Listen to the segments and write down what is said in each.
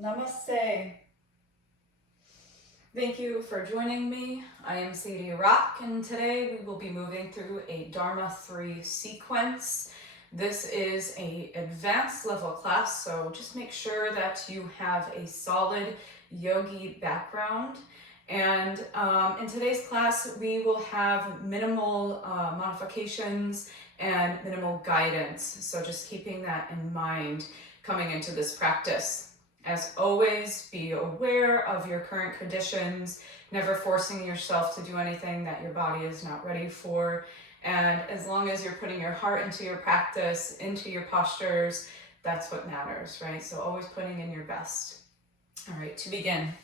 Namaste. Thank you for joining me. I am Sadie Rock, and today we will be moving through a Dharma III sequence. This is an advanced level class, so just make sure that you have a solid yogi background. And in today's class, we will have minimal modifications and minimal guidance. So just keeping that in mind coming into this practice. As always, be aware of your current conditions, never forcing yourself to do anything that your body is not ready for. And as long as you're putting your heart into your practice, into your postures, that's what matters, right? So always putting in your best. All right, to begin.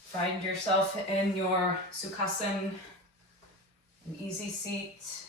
Find yourself in your Sukhasana, an easy seat.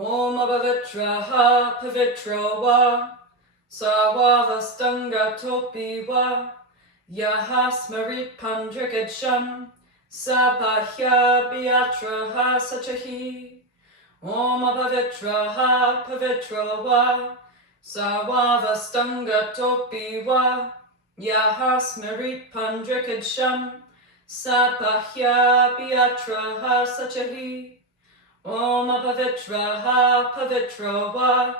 Om Apavitraha Pavitro Va Savavastanga Topi Va Yaha Smarit Pandrikacham Sabahya Biatraha Sachahi Om Apavitraha Pavitro Va Savavastanga Topi Va Yaha Smarit Pandrikacham Sabahya Biatraha Sachahi Om Apavitraha Pavitro Va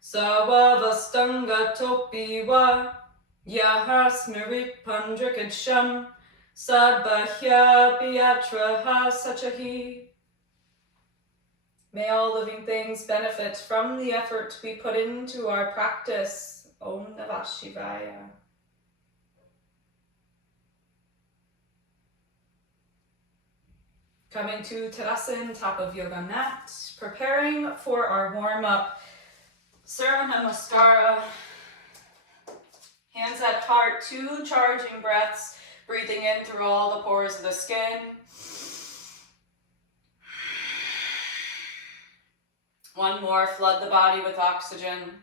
Savavastanga Topi Va Yaha Smarit Pandrikacham Sadbahya Biatraha Sachahi. May all living things benefit from the effort we put into our practice. Om Namah Shivaya. Coming to Tadasana, top of yoga mat, preparing for our warm-up. Surya Namaskara. Hands at heart, 2 charging breaths, breathing in through all the pores of the skin. One more, flood the body with oxygen.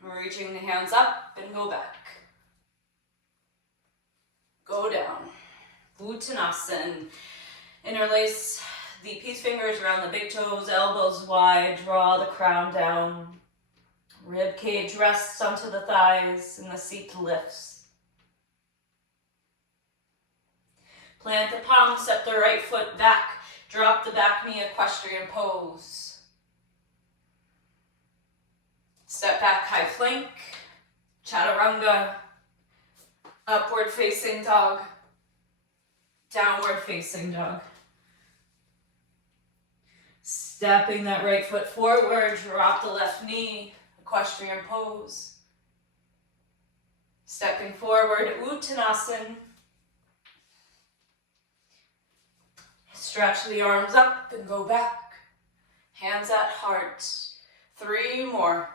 Reaching the hands up and go back. Go down. Uttanasana. Interlace the peace fingers around the big toes, elbows wide, draw the crown down. Rib cage rests onto the thighs and the seat lifts. Plant the palm, step the right foot back, drop the back knee, equestrian pose. Step back, high plank, chaturanga, upward facing dog, downward facing dog. Stepping that right foot forward, drop the left knee, equestrian pose. Stepping forward, Uttanasana. Stretch the arms up and go back. Hands at heart. 3 more.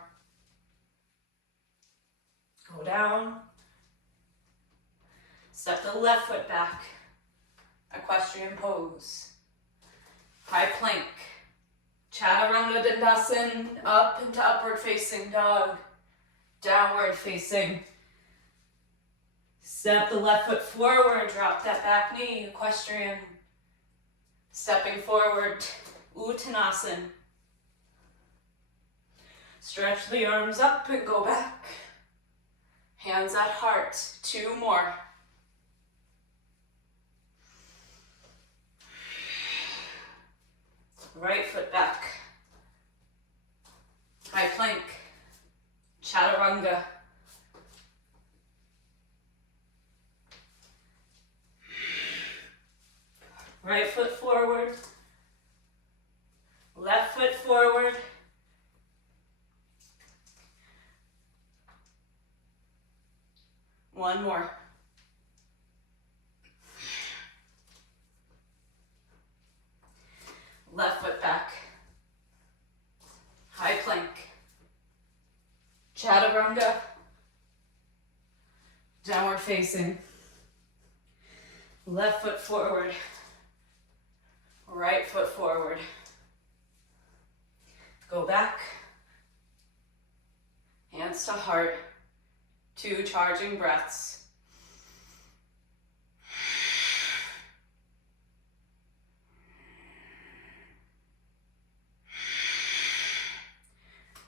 Go down. Step the left foot back. Equestrian pose. High plank. Chaturanga Dandasana, up into upward facing dog, downward facing. Step the left foot forward, drop that back knee, equestrian. Stepping forward, Uttanasana. Stretch the arms up and go back. Hands at heart, 2 more. Right foot back. High plank. Chaturanga. Right foot forward. Left foot forward. One more. Left foot back. High plank. Chaturanga. Downward facing. Left foot forward. Right foot forward. Go back. Hands to heart. 2 charging breaths.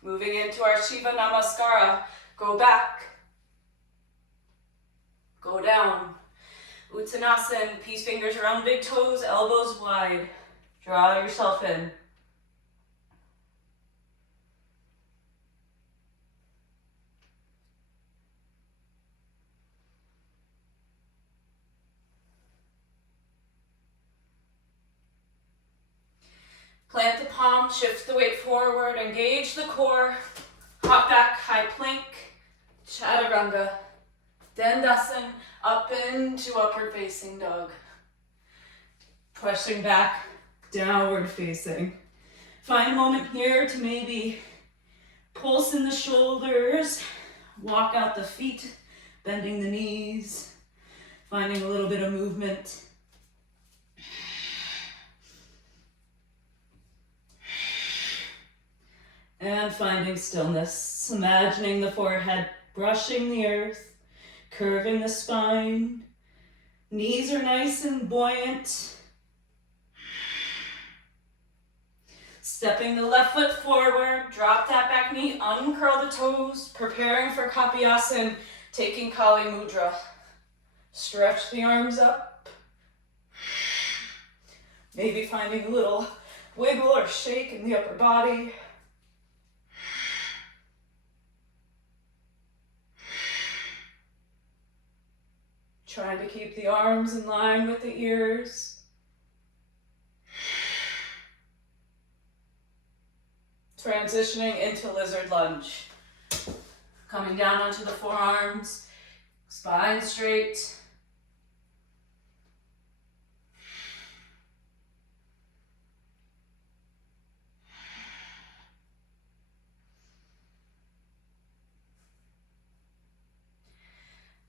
Moving into our Shiva Namaskara. Go back. Go down. Uttanasana, peace fingers around big toes, elbows wide. Draw yourself in. Plant the palm, shift the weight forward, engage the core. Hop back, high plank, chaturanga. Dandasana, up into upward facing dog. Pushing back, downward facing. Find a moment here to maybe pulse in the shoulders, walk out the feet, bending the knees, finding a little bit of movement. And finding stillness, imagining the forehead brushing the earth, curving the spine. Knees are nice and buoyant. Stepping the left foot forward, drop that back knee, uncurl the toes, preparing for Kapyasana, taking Kali Mudra. Stretch the arms up. Maybe finding a little wiggle or shake in the upper body. Trying to keep the arms in line with the ears. Transitioning into lizard lunge. Coming down onto the forearms, spine straight.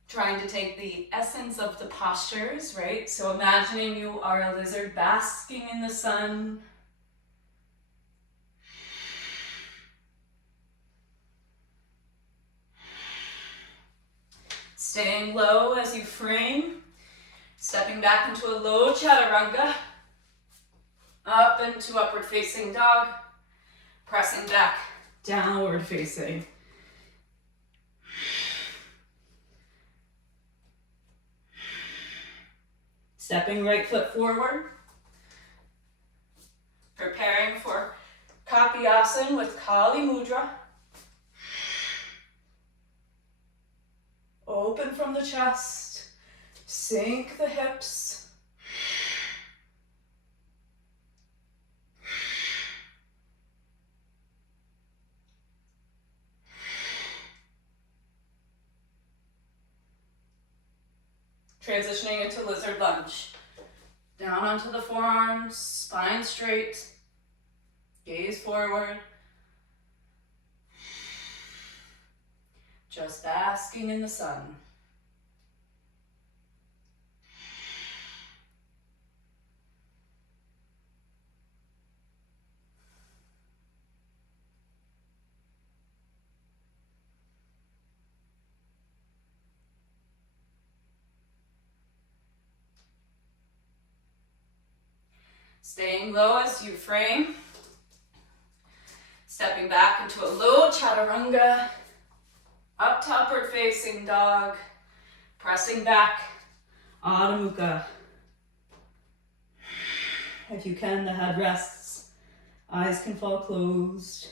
Trying to take the essence of the postures, right? So imagining you are a lizard basking in the sun. Staying low as you frame. Stepping back into a low chaturanga. Up into upward facing dog. Pressing back, downward facing. Stepping right foot forward. Preparing for Kapyasana with Kali Mudra. Open from the chest. Sink the hips. Transitioning into lizard lunge. Down onto the forearms, spine straight, gaze forward. Just basking in the sun. Staying low as you frame. Stepping back into a low chaturanga. Up to upward facing dog. Pressing back. Adho Mukha. If you can, the head rests. Eyes can fall closed.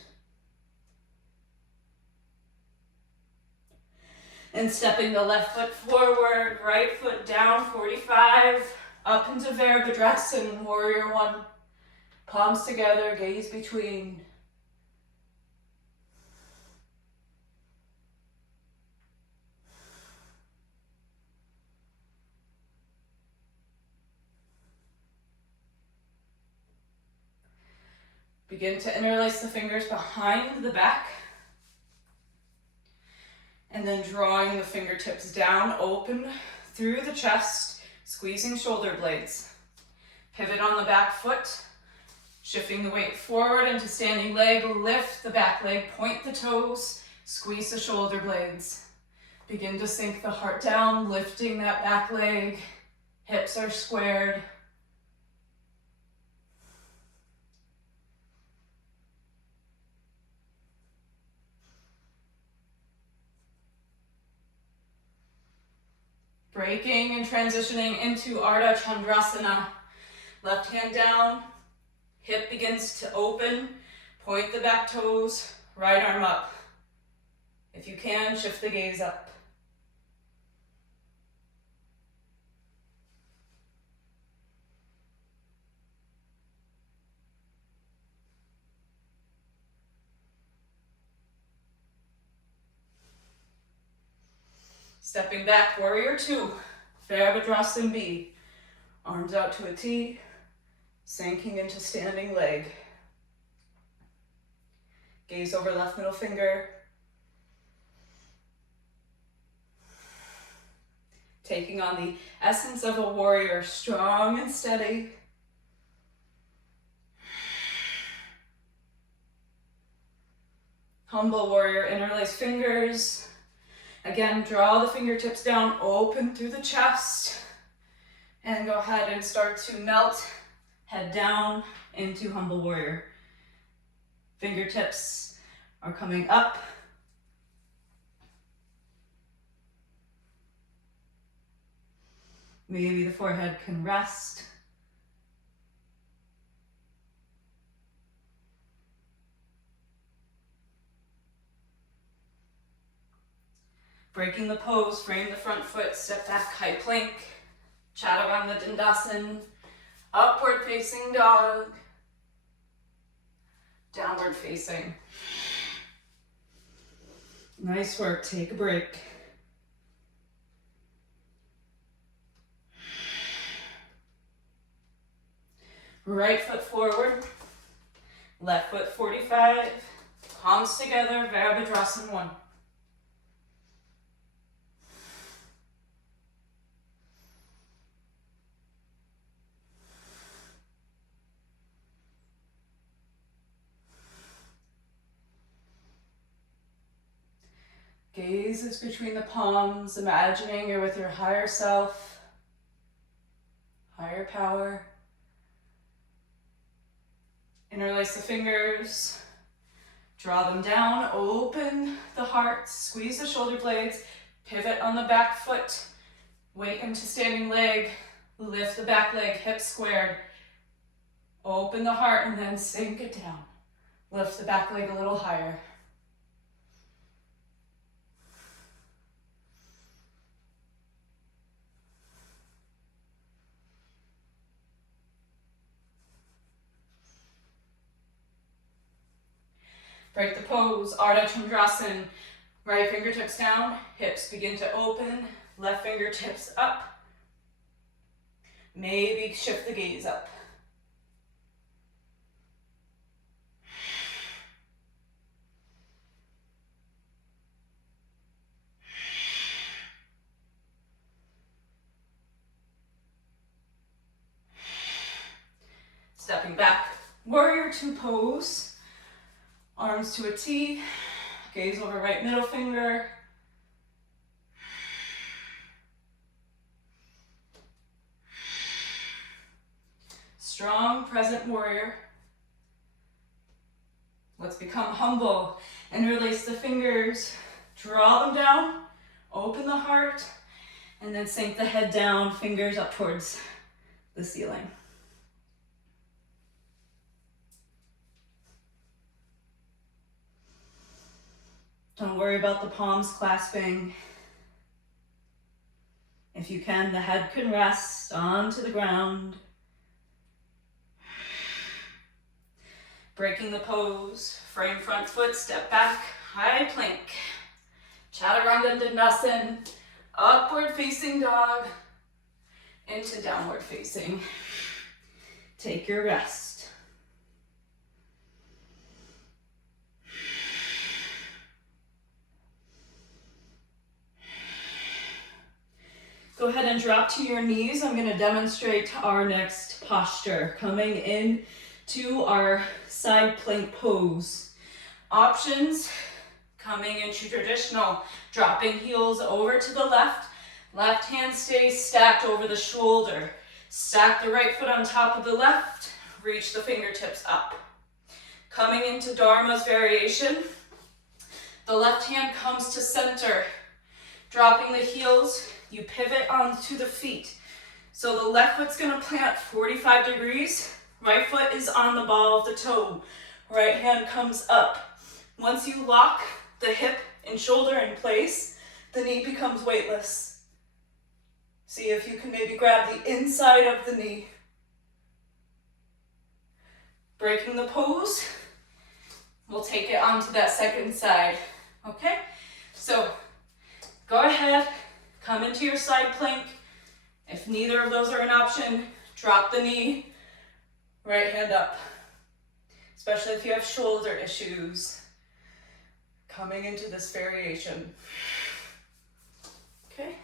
And stepping the left foot forward, right foot down, 45. Up into Virabhadrasana, Warrior One. Palms together, gaze between. Begin to interlace the fingers behind the back. And then drawing the fingertips down, open through the chest, squeezing shoulder blades. Pivot on the back foot, shifting the weight forward into standing leg, lift the back leg, point the toes, squeeze the shoulder blades. Begin to sink the heart down, lifting that back leg, hips are squared. Breaking and transitioning into Ardha Chandrasana. Left hand down, hip begins to open, point the back toes, right arm up. If you can, shift the gaze up. Stepping back, Warrior Two, Virabhadrasana B. Arms out to a T, sinking into standing leg. Gaze over left middle finger. Taking on the essence of a warrior, strong and steady. Humble warrior, interlace fingers. Again, draw the fingertips down, open through the chest. And go ahead and start to melt, head down into humble warrior. Fingertips are coming up. Maybe the forehead can rest. Breaking the pose, frame the front foot, step back, high plank. Chaturanga Dandasana, upward facing dog, downward facing. Nice work, take a break. Right foot forward, left foot 45, palms together, Virabhadrasana 1. Gaze is between the palms, imagining you're with your higher self, higher power. Interlace the fingers, draw them down, open the heart, squeeze the shoulder blades, pivot on the back foot, weight into standing leg, lift the back leg, hips squared, open the heart and then sink it down. Lift the back leg a little higher. Break the pose, Ardha Chandrasana. Right fingertips down, hips begin to open, left fingertips up. Maybe shift the gaze up. Stepping back, Warrior Two pose. Arms to a T, gaze over right middle finger. strong present warrior. Let's become humble and release the fingers. Draw them down, open the heart, and then sink the head down, fingers up towards the ceiling. Don't worry about the palms clasping. If you can, the head can rest onto the ground. Breaking the pose, frame front foot, step back, high plank. Chaturanga Dandasana, upward facing dog, into downward facing. Take your rest. Go ahead and drop to your knees. I'm going to demonstrate our next posture, coming in to our side plank pose. Options, coming into traditional, dropping heels over to the left. Left hand stays stacked over the shoulder. Stack the right foot on top of the left. Reach the fingertips up. Coming into Dharma's variation, the left hand comes to center. Dropping the heels, you pivot onto the feet. So the left foot's gonna plant 45 degrees. Right foot is on the ball of the toe. Right hand comes up. Once you lock the hip and shoulder in place, the knee becomes weightless. See if you can maybe grab the inside of the knee. Breaking the pose, we'll take it onto that second side, okay? So go ahead, come into your side plank. If neither of those are an option, drop the knee, right hand up. Especially if you have shoulder issues. Coming into this variation. Okay.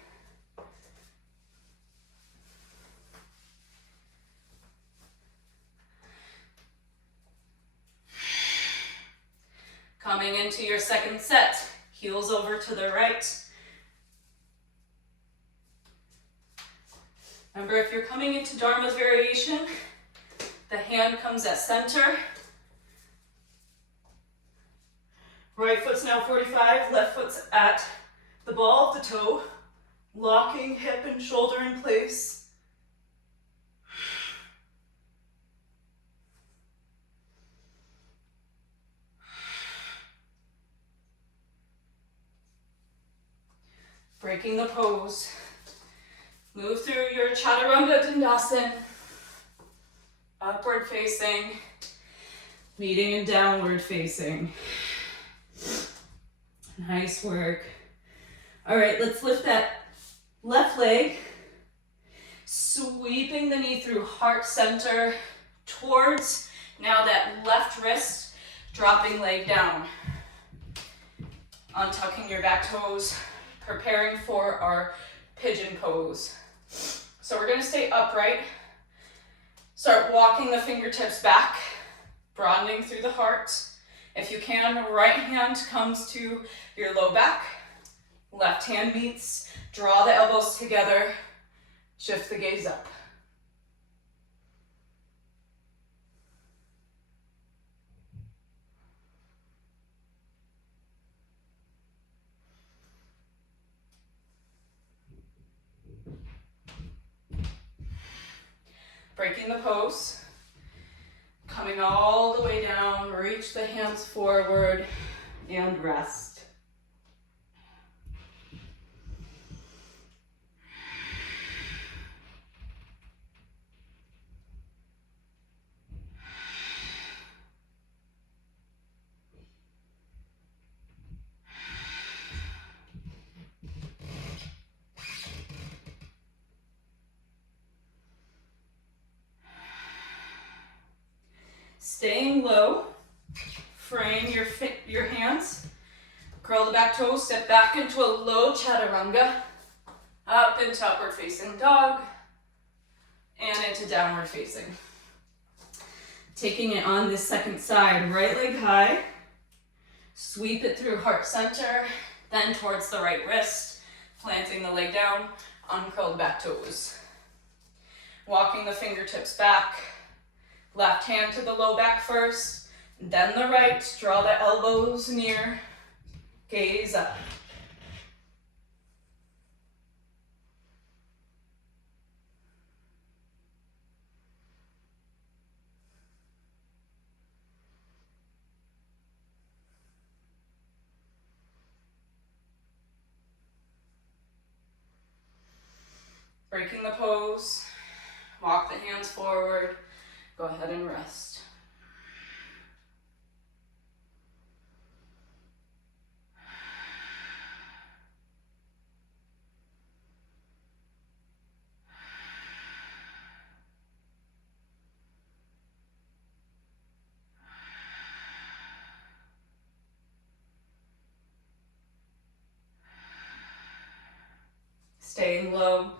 Coming into your second set, heels over to the right. Remember, if you're coming into Dharma's variation, the hand comes at center. Right foot's now 45, left foot's at the ball of the toe, locking hip and shoulder in place. Breaking the pose. Move through your Chaturanga Dandasana. Upward facing, meeting in downward facing. Nice work. All right, let's lift that left leg, sweeping the knee through heart center towards now that left wrist, dropping leg down. Untucking your back toes, preparing for our pigeon pose. So we're gonna stay upright. Start walking the fingertips back, broadening through the heart. If you can, right hand comes to your low back, left hand meets, draw the elbows together, shift the gaze up. Breaking the pose. Coming all the way down, reach the hands forward and rest. Staying low, frame your hands, curl the back toes, step back into a low chaturanga, up into upward facing dog, and into downward facing. Taking it on this second side, right leg high, sweep it through heart center, then towards the right wrist, planting the leg down, uncurl the back toes. Walking the fingertips back, Left hand to the low back first, then the right. Draw the elbows near. Gaze up. Breaking the pose. Walk the hands forward. Go ahead and rest. Staying low.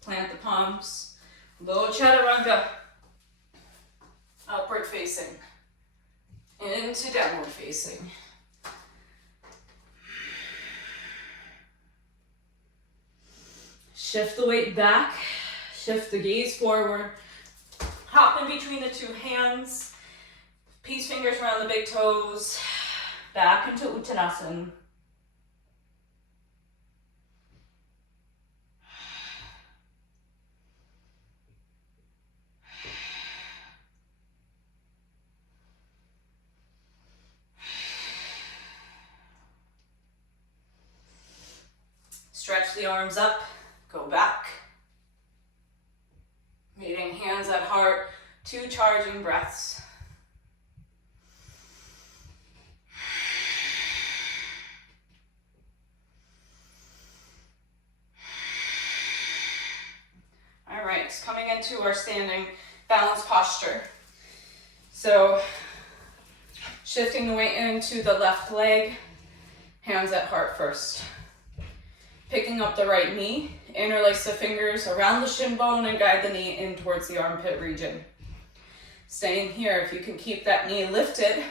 Plant the palms. Low chaturanga. Upward facing. Into downward facing. Shift the weight back. Shift the gaze forward. Hop in between the two hands. Peace fingers around the big toes. Back into Uttanasana. Stretch the arms up, go back. Meeting hands at heart, 2 charging breaths. All right, coming into our standing balance posture. So, shifting the weight into the left leg, hands at heart first. Picking up the right knee, interlace the fingers around the shin bone and guide the knee in towards the armpit region. Staying here, if you can keep that knee lifted,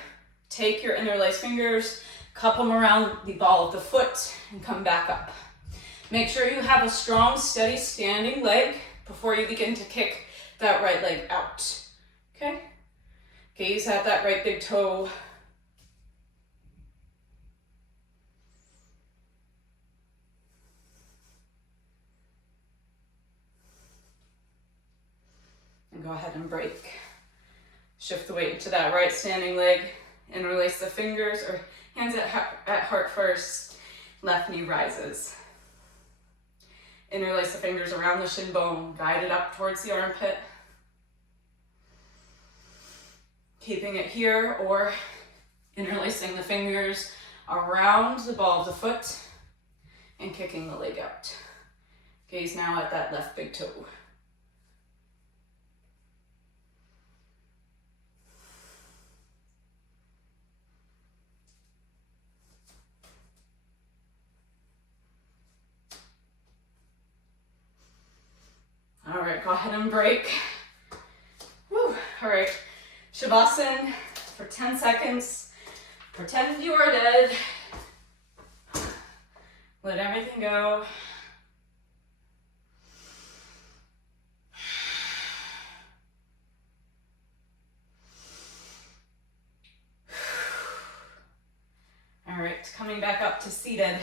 take your interlaced fingers, cup them around the ball of the foot, and come back up. Make sure you have a strong, steady standing leg before you begin to kick that right leg out. Okay? Gaze at that right big toe. And go ahead and break. Shift the weight to that right standing leg. Interlace the fingers or hands at heart first. Left knee rises. Interlace the fingers around the shin bone. Guide it up towards the armpit. Keeping it here or interlacing the fingers around the ball of the foot and kicking the leg out. Gaze now at that left big toe. All right, go ahead and break. Woo. All right, Shavasana for 10 seconds. Pretend you are dead. Let everything go. All right, coming back up to seated.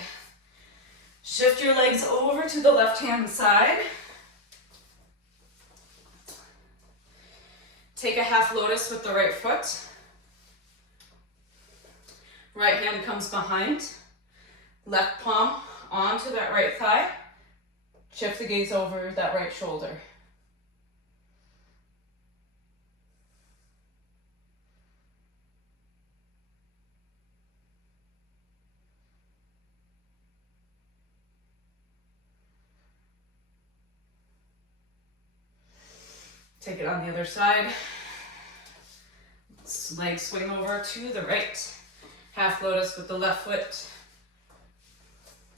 Shift your legs over to the left-hand side. Take a half lotus with the right foot. Right hand comes behind. Left palm onto that right thigh. Shift the gaze over that right shoulder. Take it on the other side. Leg swing over to the right. Half lotus with the left foot.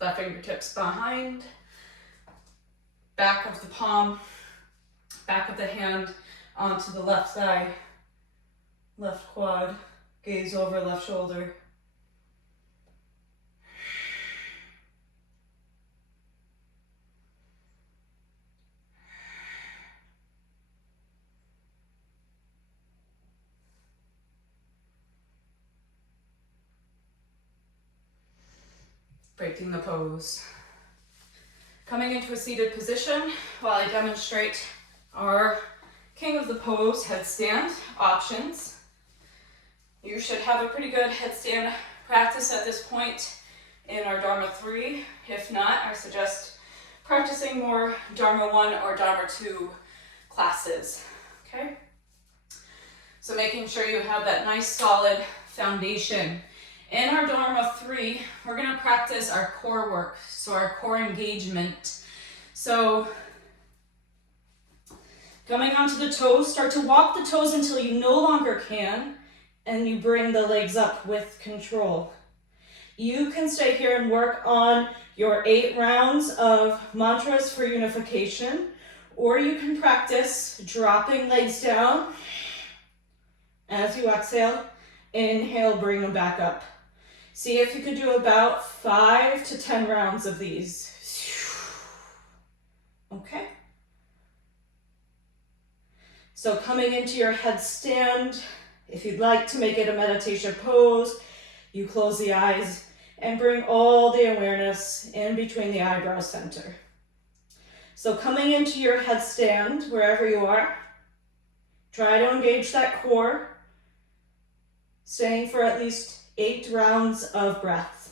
Left fingertips behind. Back of the palm. Back of the hand onto the left thigh. Left quad. Gaze over left shoulder. breaking the pose. Coming into a seated position while I demonstrate our king of the pose headstand options. You should have a pretty good headstand practice at this point in our Dharma III. If not, I suggest practicing more Dharma I or Dharma II classes, okay? So making sure you have that nice solid foundation. In our Dharma III, we're gonna practice our core work, so our core engagement. So coming onto the toes, start to walk the toes until you no longer can, and you bring the legs up with control. You can stay here and work on your 8 rounds of mantras for unification, or you can practice dropping legs down as you exhale. Inhale, bring them back up. See if you could do about 5 to 10 rounds of these. Okay. So coming into your headstand, if you'd like to make it a meditation pose, you close the eyes and bring all the awareness in between the eyebrow center. So coming into your headstand, wherever you are, try to engage that core, staying for at least 8 rounds of breath.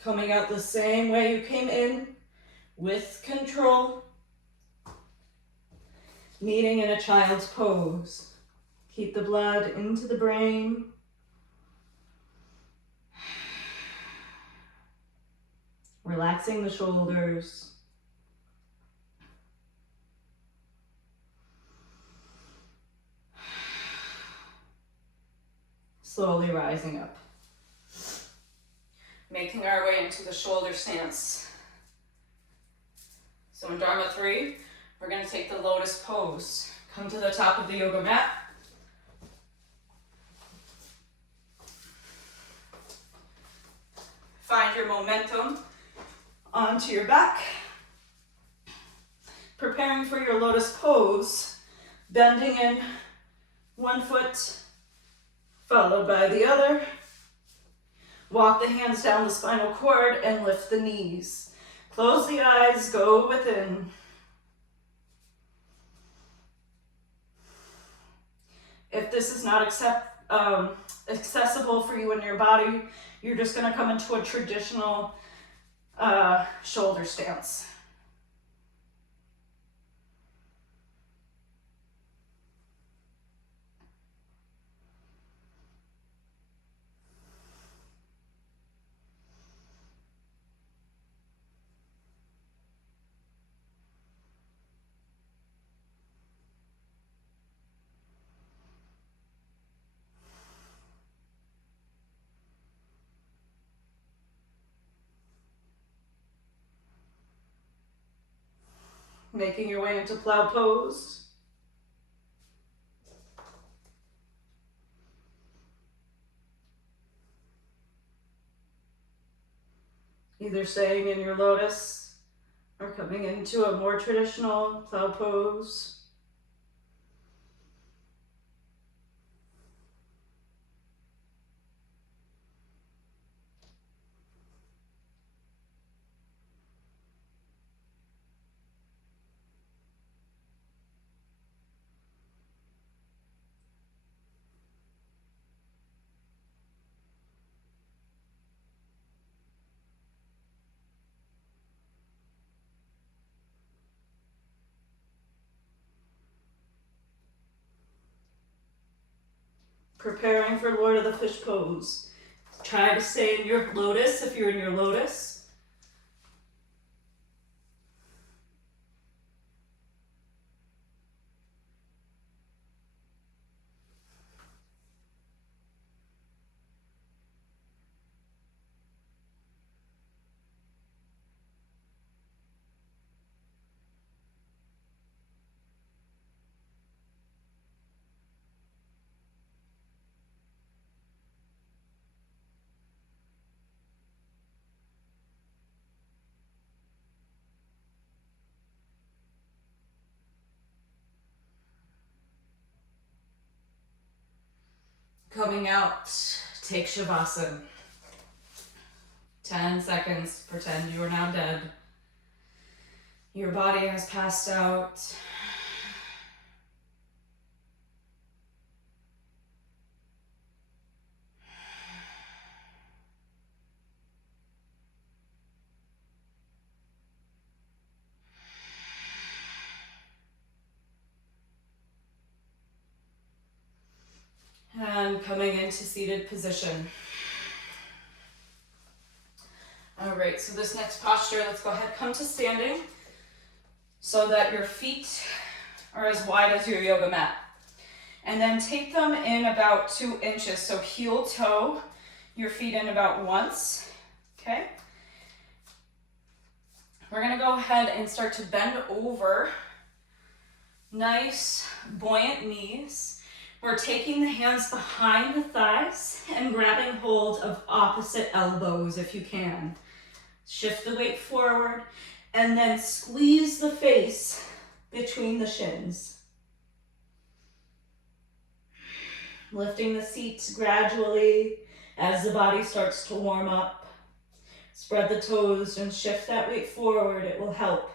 Coming out the same way you came in, with control, meeting in a child's pose. Keep the blood into the brain. Relaxing the shoulders. Slowly rising up. Making our way into the shoulder stance. So in Dharma III, we're going to take the lotus pose. Come to the top of the yoga mat. Find your momentum onto your back. Preparing for your lotus pose, bending in one foot, followed by the other. Walk the hands down the spinal cord and lift the knees. Close the eyes, go within. If this is not accessible for you in your body, you're just going to come into a traditional shoulder stance. Making your way into plow pose. Either staying in your lotus or coming into a more traditional plow pose. Preparing for Lord of the Fish pose. Try to stay in your lotus if you're in your lotus. Coming out, take Shavasana. 10 seconds, pretend you are now dead. Your body has passed out. And coming into seated position. All right, so this next posture, let's go ahead, come to standing so that your feet are as wide as your yoga mat. And then take them in about 2 inches. So heel toe your feet in about once, okay? We're gonna go ahead and start to bend over. Nice, buoyant knees. We're taking the hands behind the thighs and grabbing hold of opposite elbows if you can. Shift the weight forward and then squeeze the face between the shins. Lifting the seat gradually as the body starts to warm up. Spread the toes and shift that weight forward. It will help.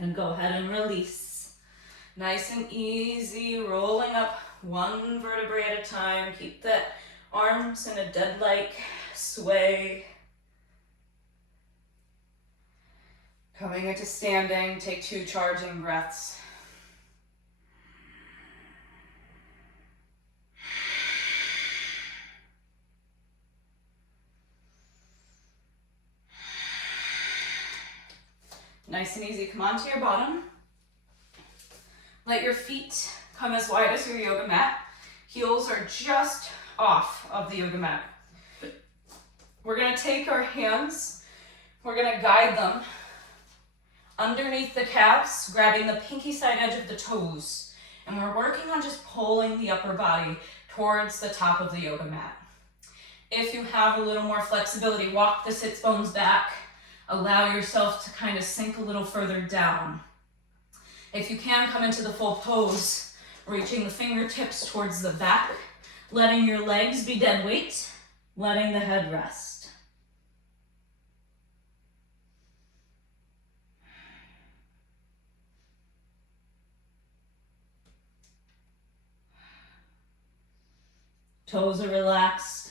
And go ahead and release. Nice and easy, rolling up one vertebrae at a time. Keep the arms in a dead-like sway. Coming into standing, take 2 charging breaths. Nice and easy, come onto your bottom. Let your feet come as wide as your yoga mat. Heels are just off of the yoga mat. We're gonna take our hands, we're gonna guide them underneath the calves, grabbing the pinky side edge of the toes. And we're working on just pulling the upper body towards the top of the yoga mat. If you have a little more flexibility, walk the sits bones back. Allow yourself to kind of sink a little further down. If you can, come into the full pose, reaching the fingertips towards the back, letting your legs be dead weight, letting the head rest. Toes are relaxed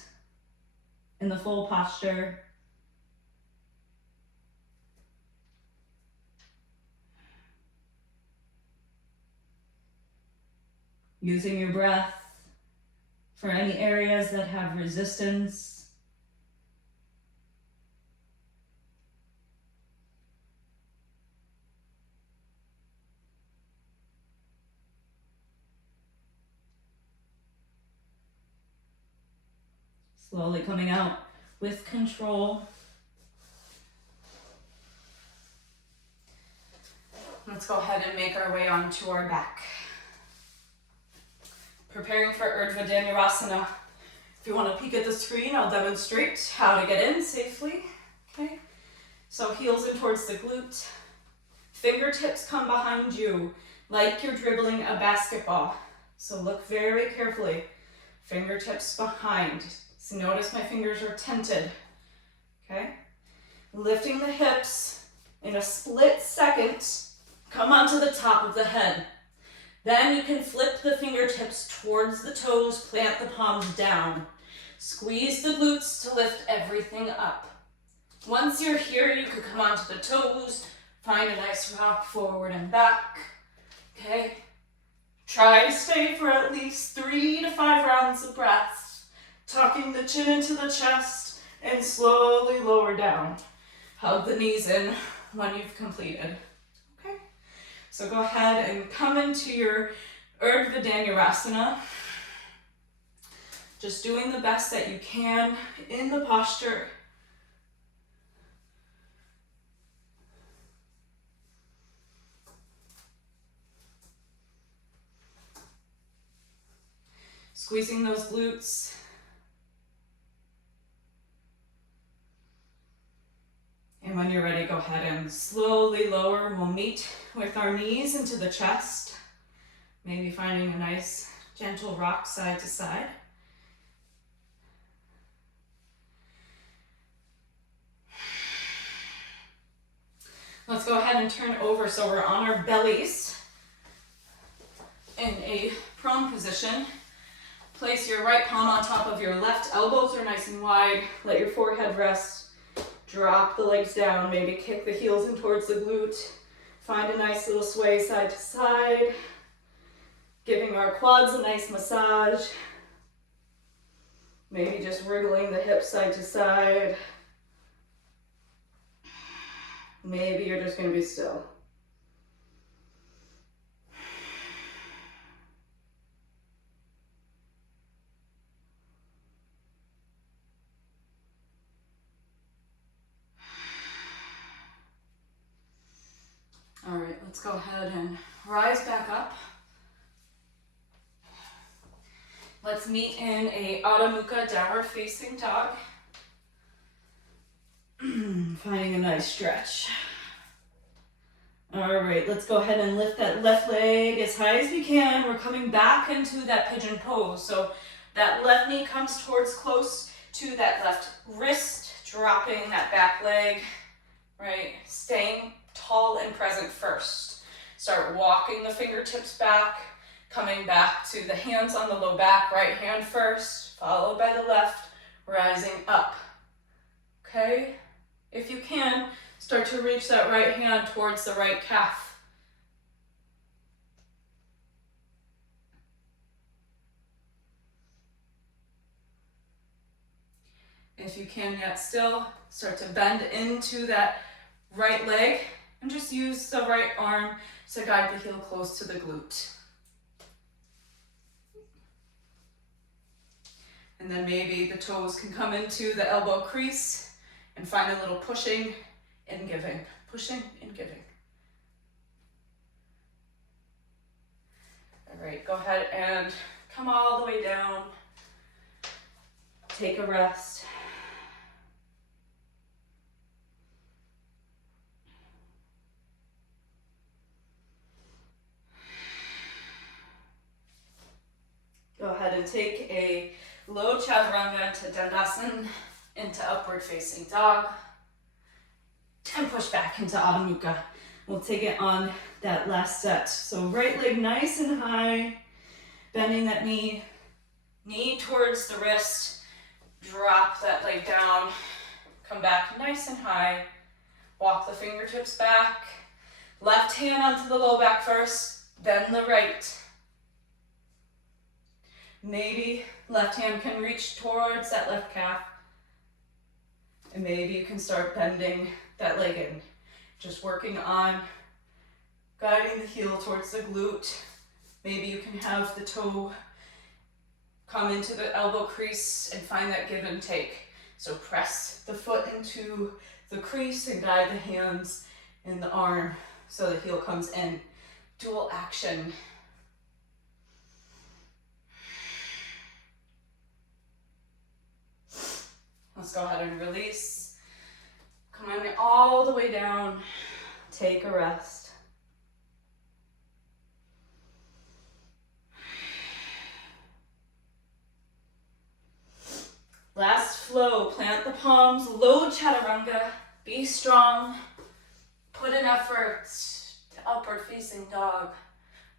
in the full posture. Using your breath for any areas that have resistance. Slowly coming out with control. Let's go ahead and make our way onto our back. Preparing for Urdhva Dhanurasana. If you want to peek at the screen, I'll demonstrate how to get in safely. Okay, so heels in towards the glute. Fingertips come behind you like you're dribbling a basketball. So look very carefully. Fingertips behind. So notice my fingers are tented. Okay, lifting the hips in a split second. Come onto the top of the head. Then you can flip the fingertips towards the toes, plant the palms down. Squeeze the glutes to lift everything up. Once you're here, you can come onto the toes, find a nice rock forward and back. Okay? Try to stay for at least 3 to 5 rounds of breath, tucking the chin into the chest and slowly lower down. Hug the knees in when you've completed. So go ahead and come into your Urdhva Dhanurasana. Just doing the best that you can in the posture. Squeezing those glutes. And when you're ready, go ahead and slowly lower. We'll meet with our knees into the chest. Maybe finding a nice gentle rock side to side. Let's go ahead and turn over so we're on our bellies in a prone position. Place your right palm on top of your left. Elbows are nice and wide. Let your forehead rest. Drop the legs down. Maybe kick the heels in towards the glute. Find a nice little sway side to side. Giving our quads a nice massage. Maybe just wriggling the hips side to side. Maybe you're just going to be still. All right, let's go ahead and rise back up. Let's meet in a Adho Mukha downward facing dog. Finding a nice stretch. All right, let's go ahead and lift that left leg as high as we can. We're coming back into that pigeon pose. So that left knee comes towards close to that left wrist, dropping that back leg, right? Staying tall and present first. Start walking the fingertips back, coming back to the hands on the low back, right hand first, followed by the left, rising up. Okay? If you can, start to reach that right hand towards the right calf. If you can yet still, start to bend into that right leg and just use the right arm to guide the heel close to the glute. And then maybe the toes can come into the elbow crease and find a little pushing and giving. Pushing and giving. All right, go ahead and come all the way down. Take a rest. Go ahead and take a low chaturanga to dandasana, into upward facing dog, and push back into Adho Mukha. We'll take it on that last set. So right leg nice and high, bending that knee towards the wrist, drop that leg down, come back nice and high, walk the fingertips back, left hand onto the low back first, then the right. Maybe left hand can reach towards that left calf. And maybe you can start bending that leg in. Just working on guiding the heel towards the glute. Maybe you can have the toe come into the elbow crease and find that give and take. So press the foot into the crease and guide the hands and the arm so the heel comes in. Dual action. Let's go ahead and release. Coming all the way down. Take a rest. Last flow. Plant the palms. Low chaturanga. Be strong. Put in effort. To upward facing dog.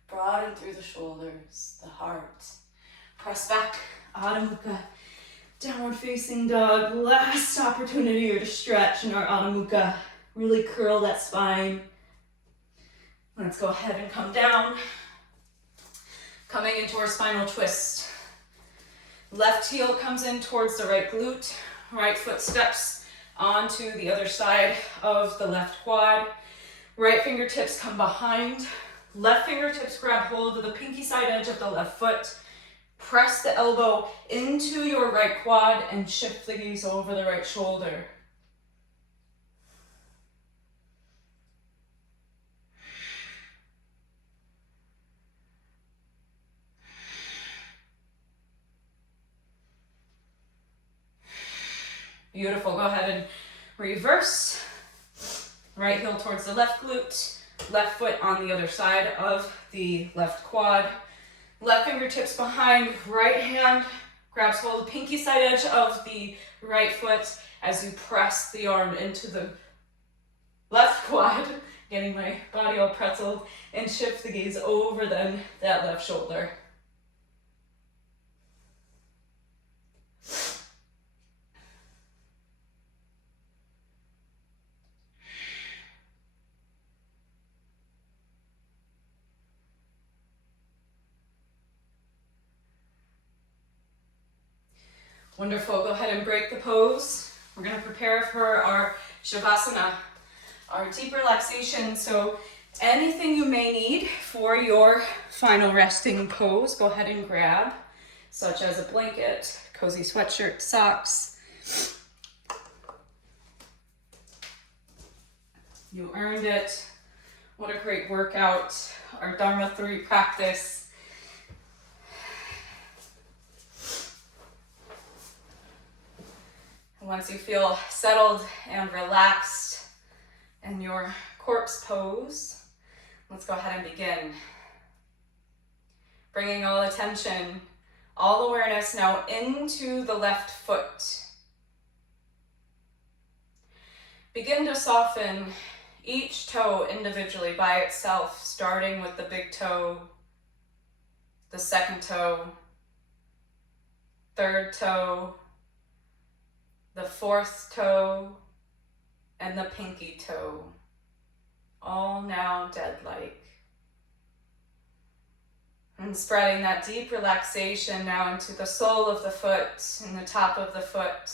Broaden through the shoulders, the heart. Press back. Adho Mukha. Downward facing dog, last opportunity here to stretch in our Adho Mukha. Really curl that spine. Let's go ahead and come down. Coming into our spinal twist. Left heel comes in towards the right glute. Right foot steps onto the other side of the left quad. Right fingertips come behind. Left fingertips grab hold of the pinky side edge of the left foot. Press the elbow into your right quad and shift the gaze over the right shoulder. Beautiful. Go ahead and reverse. Right heel towards the left glute, left foot on the other side of the left quad. Left fingertips behind, right hand grabs hold of the pinky side edge of the right foot as you press the arm into the left quad, getting my body all pretzeled, and shift the gaze over then that left shoulder. Wonderful. Go ahead and break the pose. We're going to prepare for our Shavasana, our deep relaxation. So anything you may need for your final resting pose, go ahead and grab, such as a blanket, cozy sweatshirt, socks. You earned it. What a great workout. Our Dharma III practice. Once you feel settled and relaxed in your corpse pose, let's go ahead and begin. Bringing all attention, all awareness now into the left foot. Begin to soften each toe individually by itself, starting with the big toe, the second toe, third toe, the fourth toe, and the pinky toe, all now dead-like. And spreading that deep relaxation now into the sole of the foot and the top of the foot,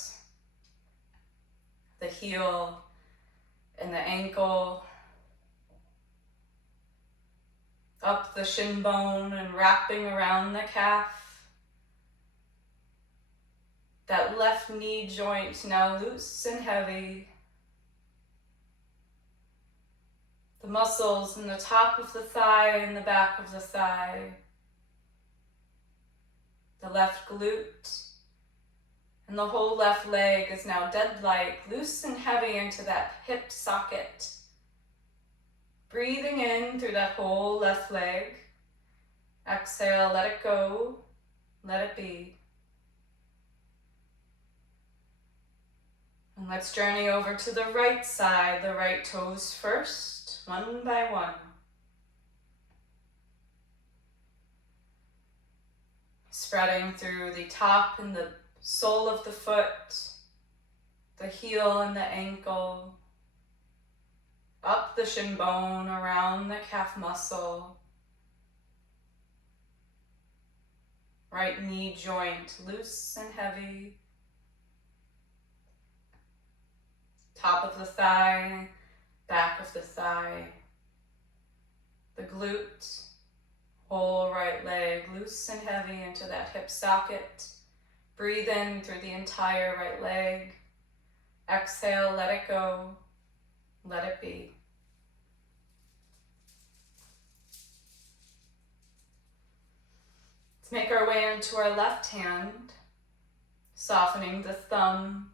the heel and the ankle, up the shin bone and wrapping around the calf. That left knee joint now loose and heavy. The muscles in the top of the thigh and the back of the thigh. The left glute and the whole left leg is now dead-like, loose and heavy into that hip socket. Breathing in through that whole left leg. Exhale, let it go, let it be. And let's journey over to the right side, the right toes first, one by one. Spreading through the top and the sole of the foot, the heel and the ankle, up the shin bone, around the calf muscle, right knee joint, loose and heavy, top of the thigh, back of the thigh, the glute, whole right leg, loose and heavy into that hip socket. Breathe in through the entire right leg. Exhale, let it go, let it be. Let's make our way into our left hand, softening the thumb,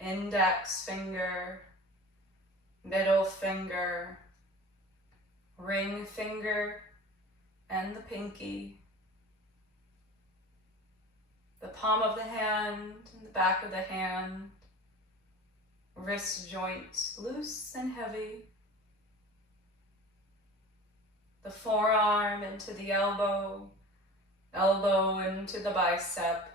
index finger, middle finger, ring finger, and the pinky. The palm of the hand and the back of the hand. Wrist joints loose and heavy. The forearm into the elbow, elbow into the bicep.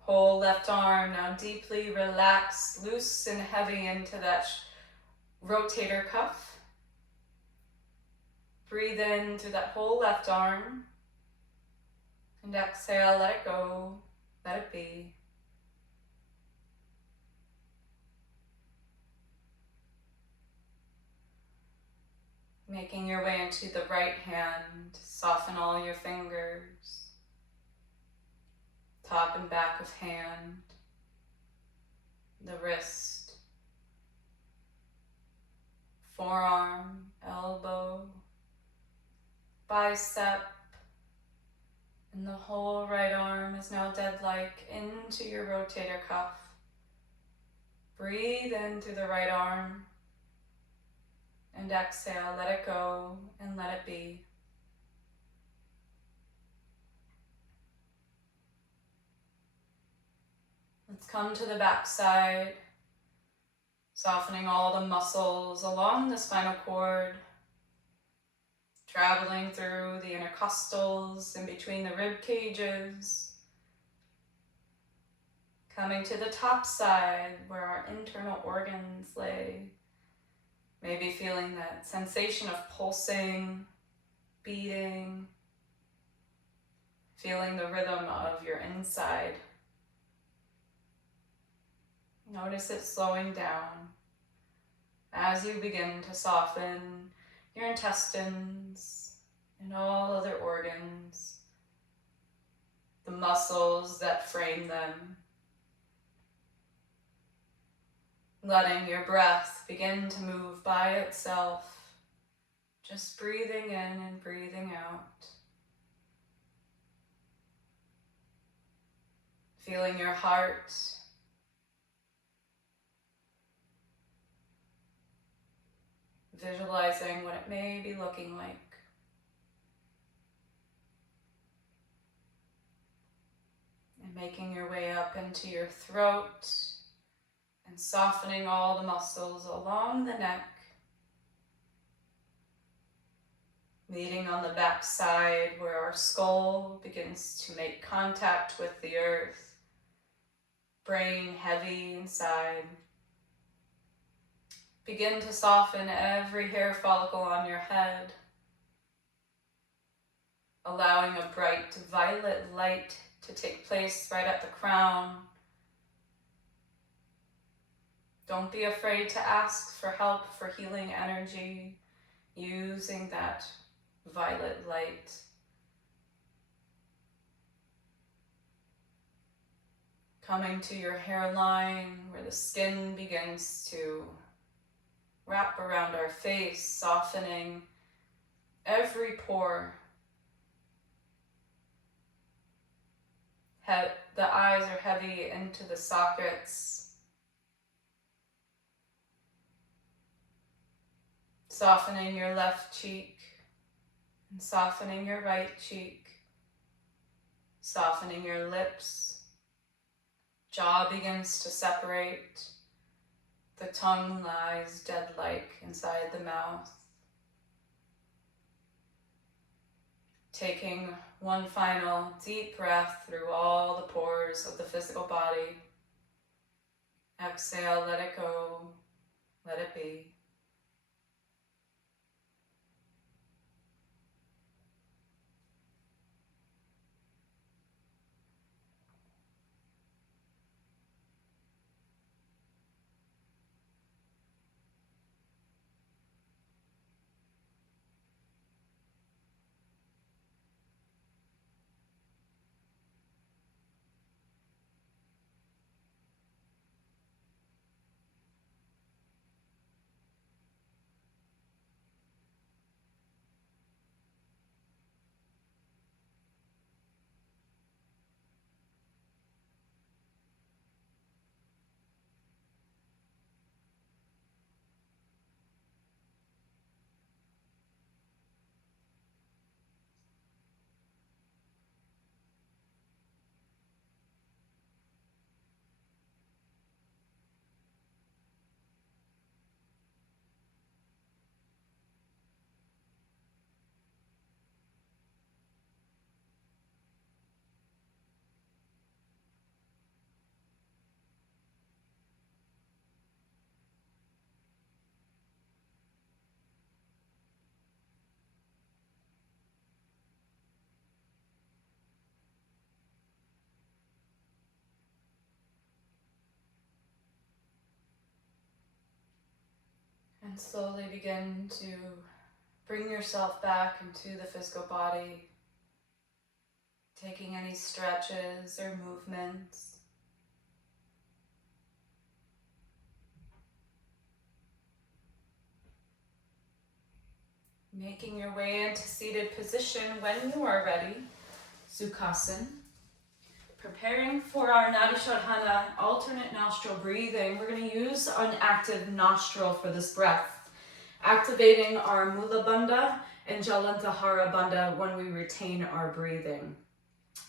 Whole left arm now deeply relaxed, loose and heavy into that rotator cuff. Breathe in through that whole left arm. And exhale, let it go, let it be. Making your way into the right hand, soften all your fingers. Top and back of hand, the wrist, forearm, elbow, bicep, and the whole right arm is now dead-like into your rotator cuff. Breathe in through the right arm and exhale, let it go and let it be. Let's come to the back side, softening all the muscles along the spinal cord, traveling through the intercostals and between the rib cages, coming to the top side where our internal organs lay. Maybe feeling that sensation of pulsing, beating, feeling the rhythm of your inside. Notice it slowing down as you begin to soften your intestines and all other organs, the muscles that frame them. Letting your breath begin to move by itself, just breathing in and breathing out. Feeling your heart, visualizing what it may be looking like. And making your way up into your throat and softening all the muscles along the neck. Meeting on the back side where our skull begins to make contact with the earth. Brain heavy inside. Begin to soften every hair follicle on your head, allowing a bright violet light to take place right at the crown. Don't be afraid to ask for help for healing energy, using that violet light. Coming to your hairline where the skin begins to wrap around our face, softening every pore. The eyes are heavy into the sockets. Softening your left cheek and softening your right cheek. Softening your lips. Jaw begins to separate. The tongue lies dead-like inside the mouth. Taking one final deep breath through all the pores of the physical body. Exhale, let it go, let it be. And slowly begin to bring yourself back into the physical body, taking any stretches or movements. Making your way into seated position when you are ready, Sukhasana. Preparing for our Nadi Shodhana alternate nostril breathing, we're going to use an active nostril for this breath, activating our Mula Bandha and Jalandhara Bandha when we retain our breathing.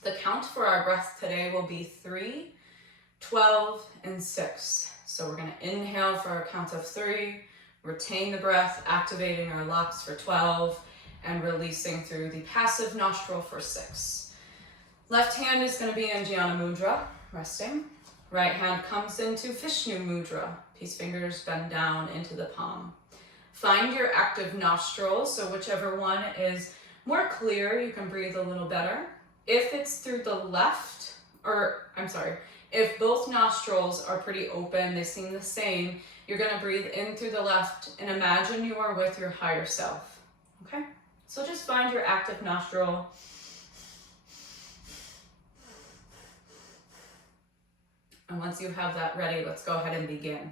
The count for our breath today will be 3, 12, and 6. So we're going to inhale for a count of 3, retain the breath, activating our locks for 12, and releasing through the passive nostril for 6. Left hand is going to be in Jnana Mudra, resting. Right hand comes into Vishnu Mudra. Peace fingers bend down into the palm. Find your active nostrils, so whichever one is more clear, you can breathe a little better. If it's through the left, if both nostrils are pretty open, they seem the same, you're going to breathe in through the left and imagine you are with your higher self. Okay? So just find your active nostril. And once you have that ready, let's go ahead and begin.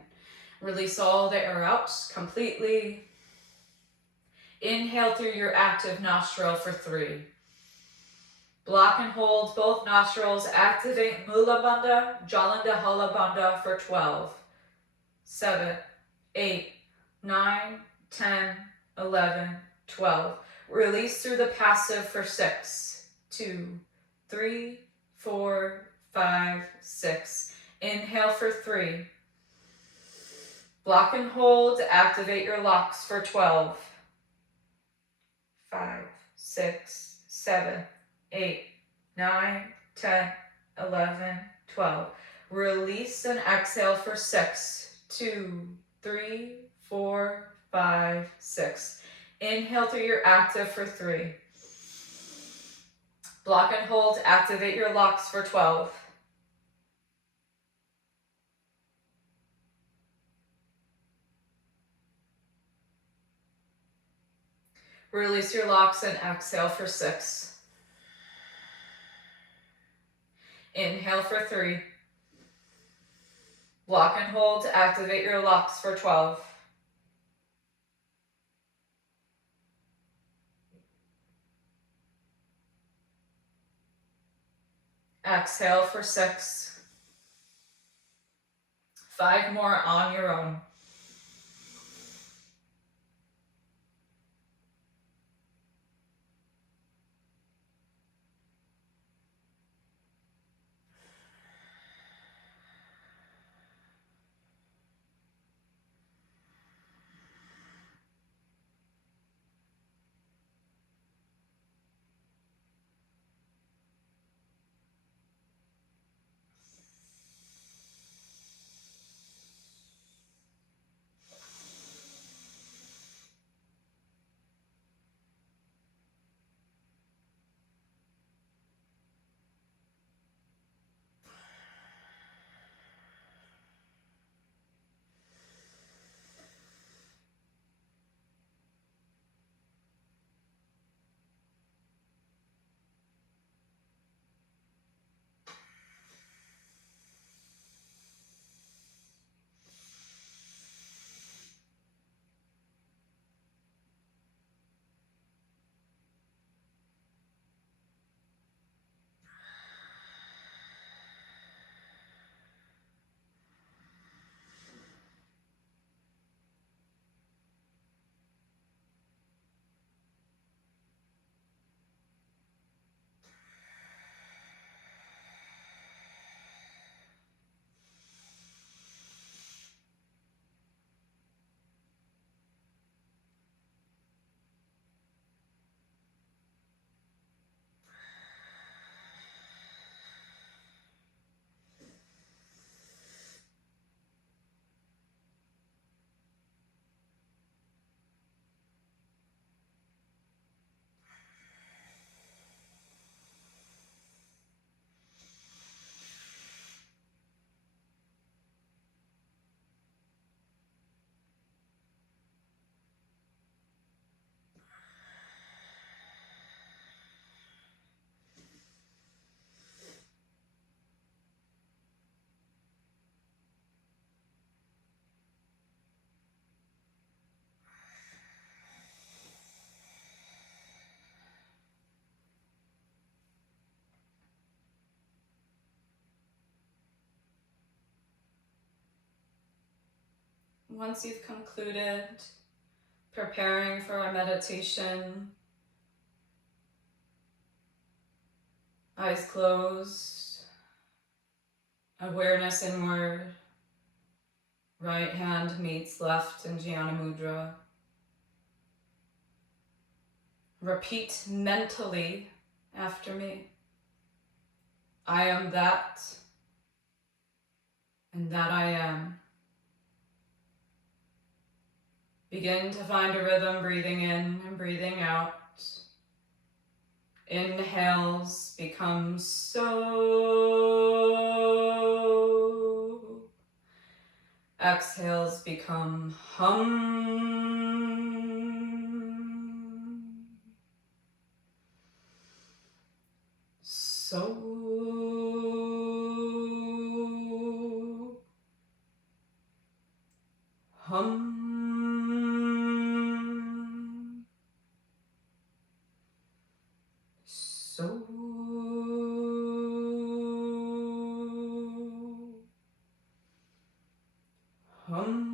Release all the air out completely. Inhale through your active nostril for 3. Block and hold both nostrils. Activate Mula Bandha, Jalandhara Bandha for 12. 7, 8, 9, 10, 11, 12. Release through the passive for 6, 2, 3, 4, 5, 6. Inhale for 3. Block and hold. Activate your locks for 12. 5, 6, 7, 8, 9, 10, 11, 12. Release and exhale for 6, 2, 3, 4, 5, 6. Inhale through your active for 3. Block and hold. Activate your locks for 12. Release your locks and exhale for 6. Inhale for 3. Block and hold to activate your locks for 12. Exhale for 6. 5 more on your own. once you've concluded preparing for our meditation, eyes closed, awareness inward, right hand meets left in Jnana Mudra. Repeat mentally after me. I am that, and that I am. Begin to find a rhythm breathing in and breathing out. Inhales become so. Exhales become hum. So. Hum. So. Hum.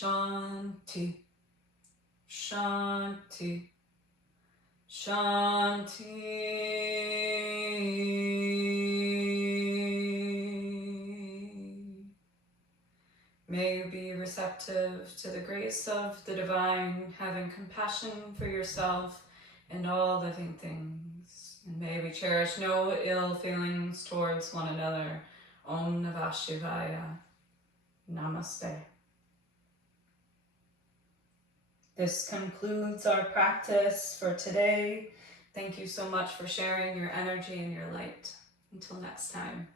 Shanti, Shanti, Shanti. May you be receptive to the grace of the divine, having compassion for yourself and all living things. And may we cherish no ill feelings towards one another. Om Namah Shivaya. Namaste. This concludes our practice for today. Thank you so much for sharing your energy and your light. Until next time.